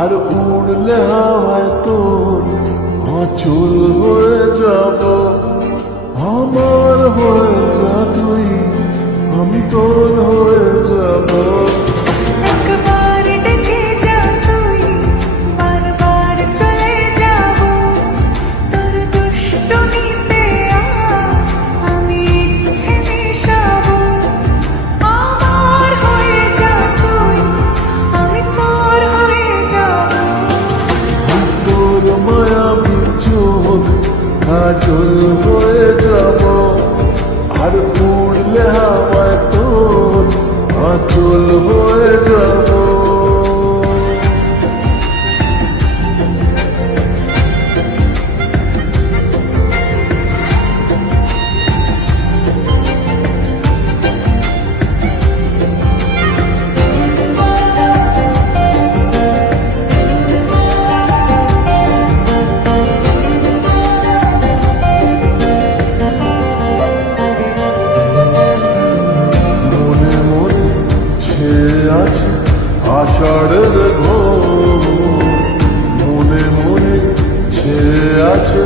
আর উড়লে হাওয়ায় তোর আঁচল হয়ে যাব। আমার হয়ে যা তুই, আমি তোর হয়ে যাব। একবার ডেকে যা তুই, বারবার চলে যাব। তোর দুষ্টুমিতে আমি ইচ্ছে মিশাবো। আমার হয়ে যা তুই, আমি তোর হয়ে যাব। তোর মায়াবী চোখ কাজল হয়ে যাব। আর উড়লে হাওয়ায় তোর আঁচল হয়ে যাব। মনে মনে ছেয়ে আছে আষাঢ়ের ঘোর। মনে মনে ছেয়ে আছে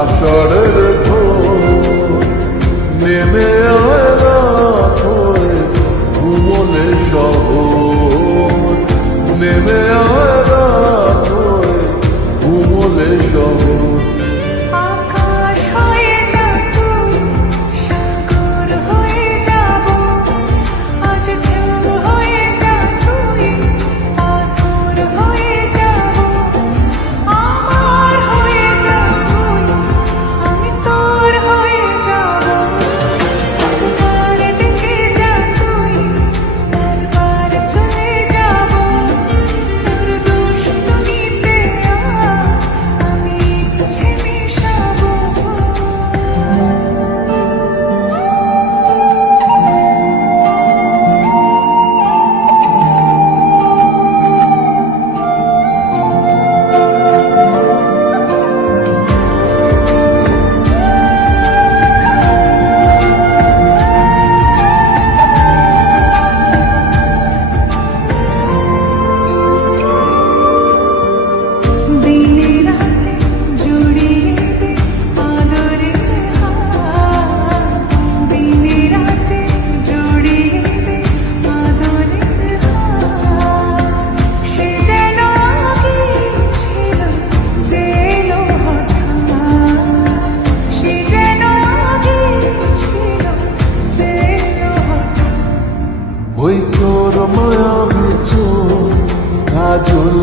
আষাঢ়ের ঘোর। নেমে আয় রাত হয়ে ঘুমলে শহর। নেমে আয় রাত হয়ে ঘুমলে শহর। আকাশ হয়ে যা তুই, সাগর হয়ে যাব। আজ ঢেউ হয়ে যা তুই, পাথর হয়ে যাব। আমার হয়ে যা তুই, আমি তোর হয়ে যাব। একবার ডেকে যা তুই, বারবার চলে যাব। তোর দুষ্টুমিতে আমি ইচ্ছে মিশাবো। দিনে রাতে জুড়িয়ে দে আদরের হাত। দিনে রাতে জুড়িয়ে দে আদরের হাত। সে যেন আগে ছিল, যে এলো হঠাৎ। সে যেন আগে ছিল, যে এলো হঠাৎ। ওই তোর মায়াবী চোখ কাজল